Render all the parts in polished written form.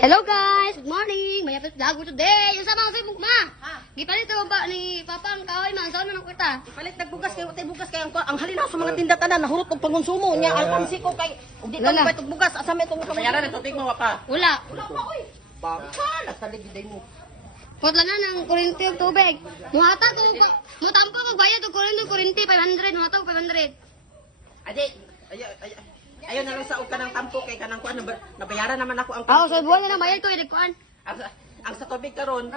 Hello guys, good morning. May update vlog ko today. Yung sama ko sa mukma. Gipalit ko ba ni Papa ang kahoy man sa man kita. Palit nagbugas kayo, tay bugas kayo ang halinaw sa mga tinda tanan nahurot og pangonsumo niya alkansi ko kay ug di ka pa itong bugas asa may itong Bayaran na tubig mo pa. Wala. Wala pa oy. Baka nagsalig giday mo. Kotla na ng kuryente ug tubig. Muhata ko mutampo ko bayad og kuryente 500, muhata ko 500. Adi, ayaw na lang sa uka ng tampo kay kanang kuan nabayaran naman ako ang Ako sa buwan na lang bayad ko idig kuan. ang sa tubig karon.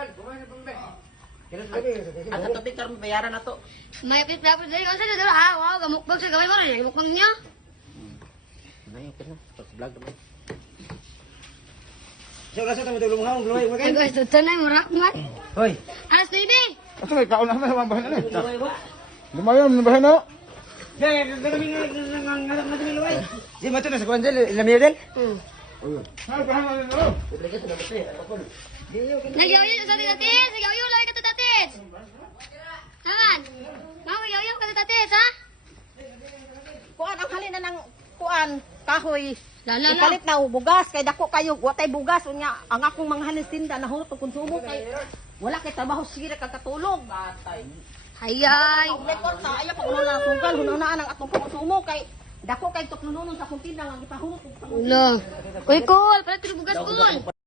Ang sa tubig karon bayaran na to. May update vlog ko today. Kasi na dala wow, gamukbang sa gawin mo rin. Gamukbang niya. Nay, okay na. Pag-vlog naman. Ay guys, ito na yung rakman. Hoy, Alas baby. ito may kaon naman sa mga bahay na. Lumayan, bahay na. Di mo ito na sa kuwan dyan, ilamir din? Nagyaw-yaw sa tatis. Nagyaw-yaw lang ka tatis. Naman. Mau nagyaw-yaw ka tatis, ha? Kuan ang halina ng kuan kahoy. Lala. Ipalit na og bugas kay dako kayo watay bugas unya ang akong mga halis tinda nahurot og konsumo kay wala kay trabaho sige kakatulog. Hayay. Ang record sa ayaw pag na sugal hunanaan ang atong konsumo kay dako kay tuknunon sa akong tinda nga gipahurot og Ulo. Uy, cool. Palit ko bugas, cool.